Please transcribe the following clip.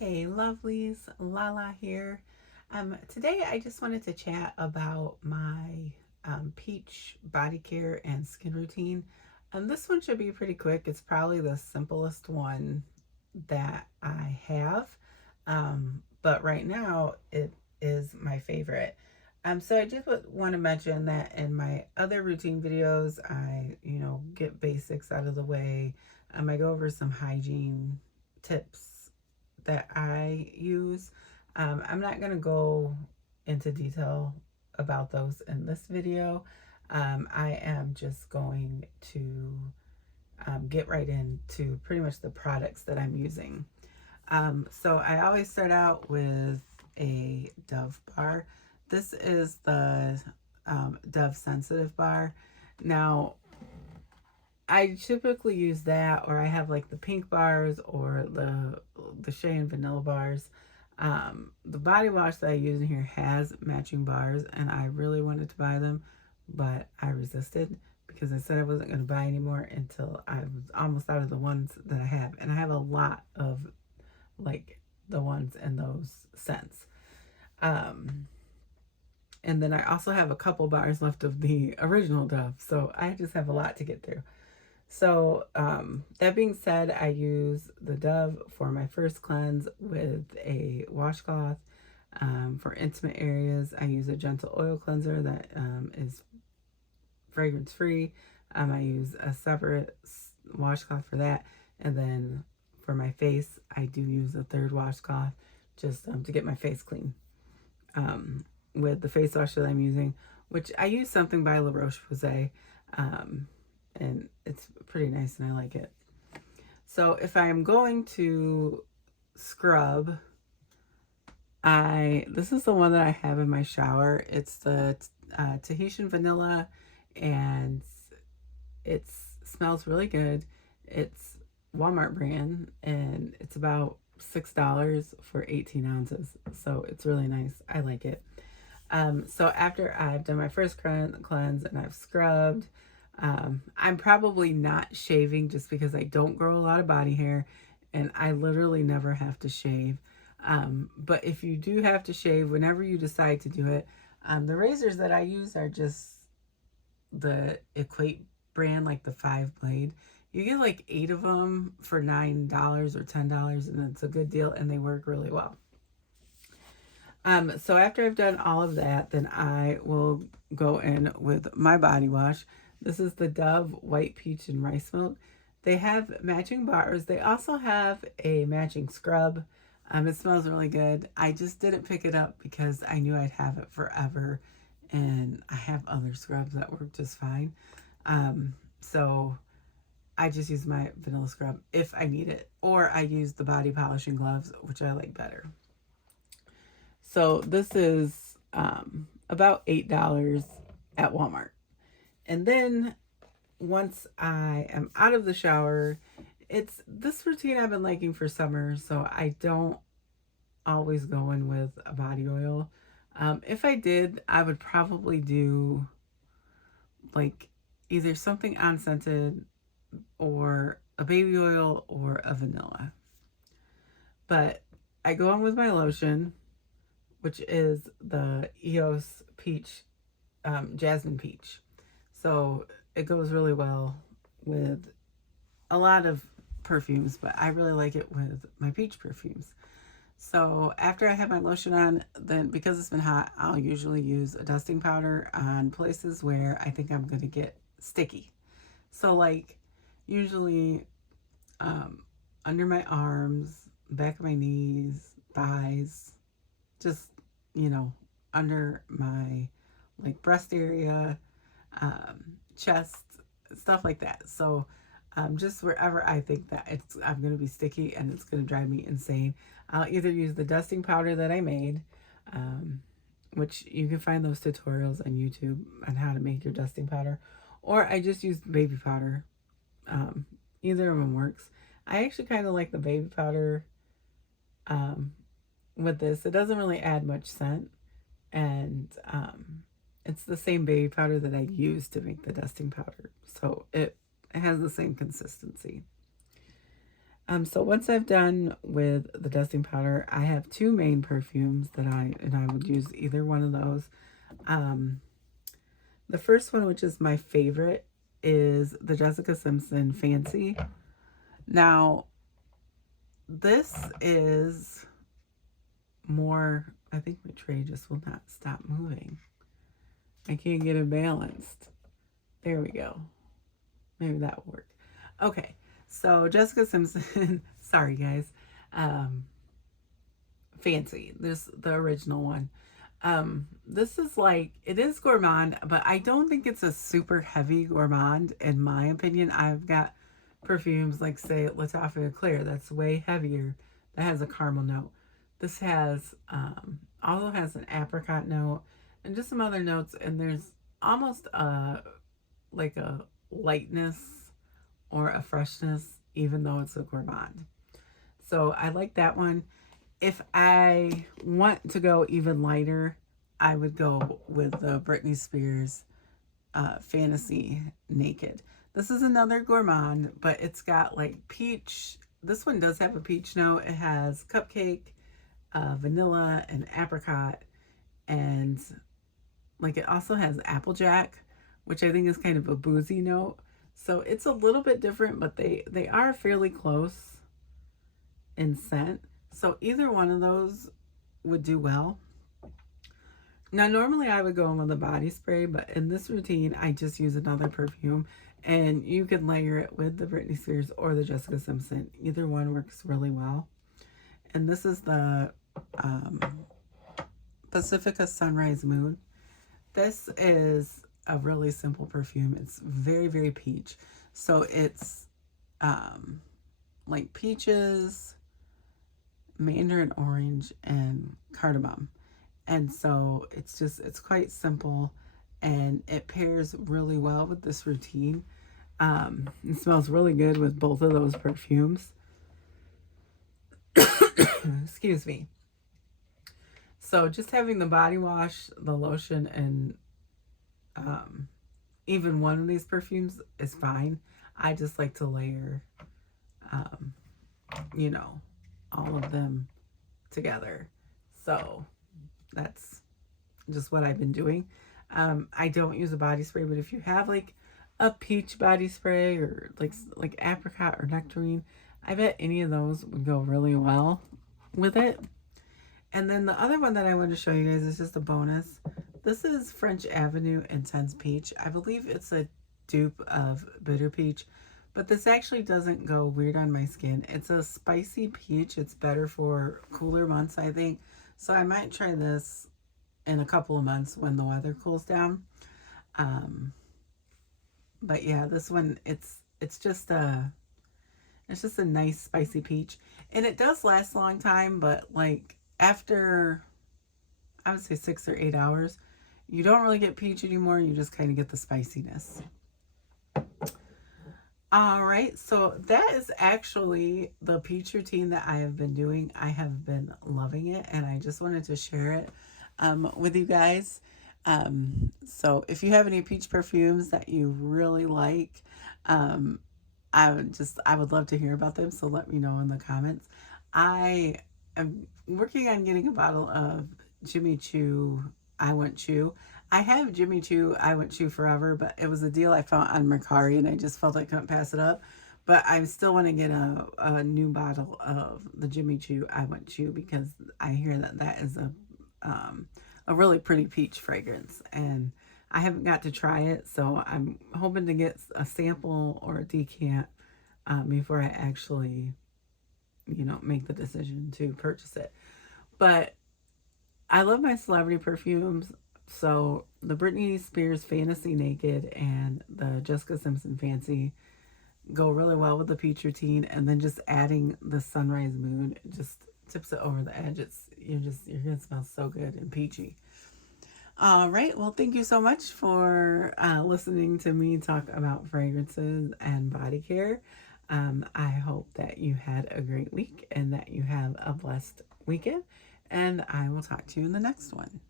Hey lovelies, Lala here. Today I just wanted to chat about my peach body care and skin routine. This one should be pretty quick. It's probably the simplest one that I have. But right now it is my favorite. So I just want to mention that in my other routine videos, I get basics out of the way. I go over some hygiene tips that I use. I'm not going to go into detail about those in this video. I am just going to get right into pretty much the products that I'm using. So I always start out with a Dove bar. This is the Dove Sensitive bar. Now, I typically use that, or I have like the pink bars or the Shea and vanilla bars. The body wash that I use in here has matching bars, and I really wanted to buy them, but I resisted because I said I wasn't going to buy anymore until I was almost out of the ones that I have, and I have a lot of like the ones in those scents. Um, and then I also have a couple bars left of the original Dove, so I just have a lot to get through. So, that being said, I use the Dove for my first cleanse with a washcloth. For intimate areas, I use a gentle oil cleanser that is fragrance free. I use a separate washcloth for that. And then for my face, I do use a third washcloth just to get my face clean. With the face wash that I'm using, which I use something by La Roche-Posay. And it's pretty nice and I like it. So if I am going to scrub, this is the one that I have in my shower. It's the Tahitian vanilla, and it smells really good. It's Walmart brand, and it's about $6 for 18 ounces. So it's really nice. I like it. So after I've done my first cleanse and I've scrubbed, I'm probably not shaving just because I don't grow a lot of body hair and I literally never have to shave. But if you do have to shave, whenever you decide to do it, the razors that I use are just the Equate brand, like the 5 blade. You get like 8 of them for $9 or $10, and it's a good deal and they work really well. So after I've done all of that, then I will go in with my body wash. This is the Dove White Peach and Rice Milk. They have matching bars. They also have a matching scrub. It smells really good. I just didn't pick it up because I knew I'd have it forever, and I have other scrubs that work just fine. So I just use my vanilla scrub if I need it, or I use the body polishing gloves, which I like better. So this is about $8 at Walmart. And then once I am out of the shower, it's this routine I've been liking for summer, so I don't always go in with a body oil. If I did, I would probably do like either something unscented or a baby oil or a vanilla. But I go in with my lotion, which is the EOS Peach, Jasmine Peach. So it goes really well with a lot of perfumes, but I really like it with my peach perfumes. So after I have my lotion on, then because it's been hot, I'll usually use a dusting powder on places where I think I'm going to get sticky. So like usually under my arms, back of my knees, thighs, just, under my like breast area, chest, stuff like that. So just wherever I think that I'm going to be sticky and it's going to drive me insane, I'll either use the dusting powder that I made, which you can find those tutorials on YouTube on how to make your dusting powder, or I just use baby powder. Um, Either of them works. I actually kind of like the baby powder um, with this. It doesn't really add much scent, and it's the same baby powder that I use to make the dusting powder, so it has the same consistency. So once I've done with the dusting powder, I have two main perfumes that I would use either one of those. Um, the first one, which is my favorite, is the Jessica Simpson Fancy. Now, this is more, I think my tray just will not stop moving. I can't get it balanced. There we go. Maybe that will work. Okay, so Jessica Simpson, sorry guys, Fancy, the original one. This is like, it is gourmand, but I don't think it's a super heavy gourmand, in my opinion. I've got perfumes like, say, Lattafa Eclair, that's way heavier, that has a caramel note. This has, also has an apricot note, and just some other notes, and there's almost like a lightness or a freshness, even though it's a gourmand. So I like that one. If I want to go even lighter, I would go with the Britney Spears Fantasy Naked. This is another gourmand, but it's got like peach. This one does have a peach note. It has cupcake, vanilla, and apricot. And like it also has applejack, which I think is kind of a boozy note. So it's a little bit different, but they are fairly close in scent. So either one of those would do well. Now, normally I would go in with a body spray, but in this routine, I just use another perfume. And you can layer it with the Britney Spears or the Jessica Simpson. Either one works really well. And this is the Pacifica Sunrise Moon. This is a really simple perfume. It's very, very peach. So it's like peaches, mandarin orange, and cardamom. And so it's quite simple, and it pairs really well with this routine. It smells really good with both of those perfumes. Excuse me. So just having the body wash, the lotion, and even one of these perfumes is fine. I just like to layer, you know, all of them together. So that's just what I've been doing. I don't use a body spray, but if you have like a peach body spray or like apricot or nectarine, I bet any of those would go really well with it. And then the other one that I wanted to show you guys is just a bonus. This is French Avenue Intense Peach. I believe it's a dupe of Bitter Peach, but this actually doesn't go weird on my skin. It's a spicy peach. It's better for cooler months, I think. So I might try this in a couple of months when the weather cools down. But yeah, this one, it's just a nice spicy peach. And it does last a long time, but like after, I would say 6 or 8 hours, you don't really get peach anymore. You just kind of get the spiciness. All right, so that is actually the peach routine that I have been doing. I have been loving it, and I just wanted to share it with you guys. So if you have any peach perfumes that you really like, I would love to hear about them. So let me know in the comments. I am working on getting a bottle of Jimmy Choo I Want Choo. I have Jimmy Choo I Want Choo forever, but it was a deal I found on Mercari, and I just felt I couldn't pass it up. But I still want to get a new bottle of the Jimmy Choo I Want Choo, because I hear that is a really pretty peach fragrance, and I haven't got to try it, so I'm hoping to get a sample or a decant before I actually, make the decision to purchase it. But I love my celebrity perfumes. So the Britney Spears Fantasy Naked and the Jessica Simpson Fancy go really well with the peach routine, and then just adding the Sunrise Moon just tips it over the edge. You're gonna smell so good and peachy. All right, well, thank you so much for listening to me talk about fragrances and body care. I hope that you had a great week and that you have a blessed weekend, and I will talk to you in the next one.